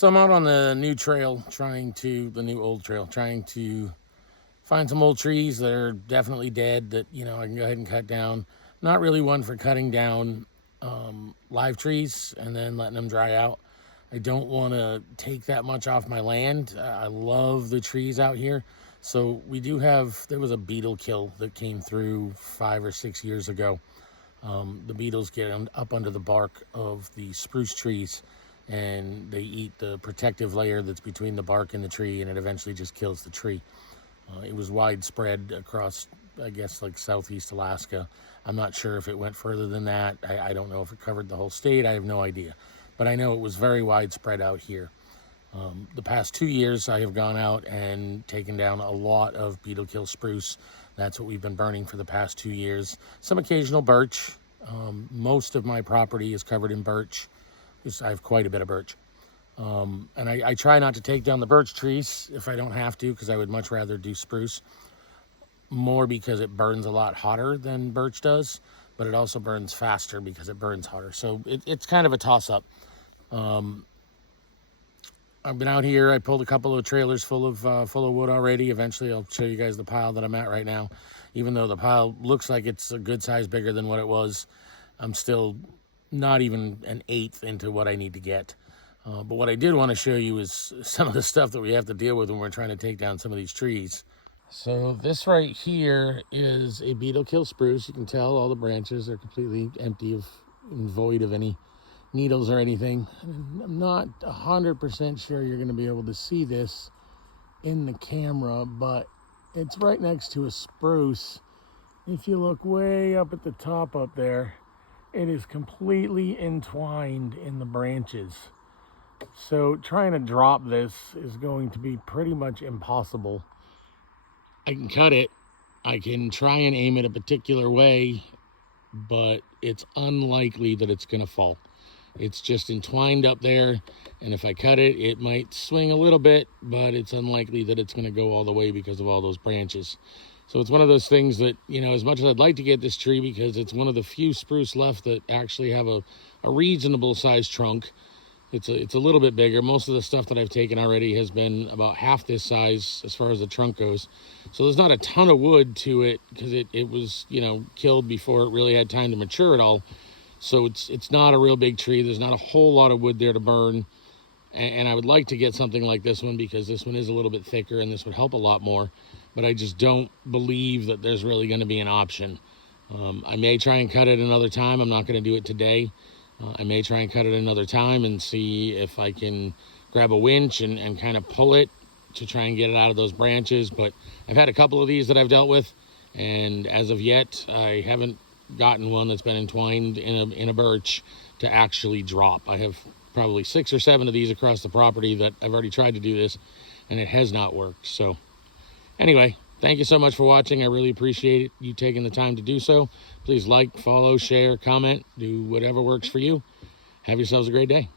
So I'm out on the new trail, the new old trail, trying to find some old trees that are definitely dead that, I can go ahead and cut down. Not really one for cutting down live trees and then letting them dry out. I don't want to take that much off my land. I love the trees out here. So there was a beetle kill that came through 5 or 6 years ago. The beetles get up under the bark of the spruce trees and they eat the protective layer that's between the bark and the tree, and it eventually just kills the tree. It was widespread across, I guess, like southeast Alaska. I'm not sure if it went further than that. I don't know if it covered the whole state. I have no idea. But I know it was very widespread out here. The past 2 years, I have gone out and taken down a lot of beetle kill spruce. That's what we've been burning for the past 2 years. Some occasional birch. Most of my property is covered in birch. I have quite a bit of birch. And I try not to take down the birch trees if I don't have to, because I would much rather do spruce. More because it burns a lot hotter than birch does, but it also burns faster because it burns hotter. So it's kind of a toss-up. I've been out here. I pulled a couple of trailers full of wood already. Eventually, I'll show you guys the pile that I'm at right now. Even though the pile looks like it's a good size bigger than what it was, I'm still not even an eighth into what I need to get. But what I did want to show you is some of the stuff that we have to deal with when we're trying to take down some of these trees. So this right here is a beetle kill spruce. You can tell all the branches are completely empty and void of any needles or anything. I'm not 100% sure you're going to be able to see this in the camera, but it's right next to a spruce. If you look way up at the top up there, it is completely entwined in the branches. So trying to drop this is going to be pretty much impossible. I can cut it. I can try and aim it a particular way, but it's unlikely that it's going to fall. It's just entwined up there, and if I cut it, it might swing a little bit, but it's unlikely that it's going to go all the way because of all those branches. So it's one of those things that, as much as I'd like to get this tree because it's one of the few spruce left that actually have a reasonable sized trunk. It's a little bit bigger. Most of the stuff that I've taken already has been about half this size as far as the trunk goes. So there's not a ton of wood to it because it was, killed before it really had time to mature at all. So it's not a real big tree. There's not a whole lot of wood there to burn. And I would like to get something like this one because this one is a little bit thicker and this would help a lot more. But I just don't believe that there's really going to be an option. I may try and cut it another time. I'm not going to do it today. I may try and cut it another time and see if I can grab a winch and kind of pull it to try and get it out of those branches. But I've had a couple of these that I've dealt with, and as of yet, I haven't gotten one that's been entwined in a birch to actually drop. I have probably 6 or 7 of these across the property that I've already tried to do this, and it has not worked. So anyway, thank you so much for watching. I really appreciate you taking the time to do so. Please like, follow, share, comment, do whatever works for you. Have yourselves a great day.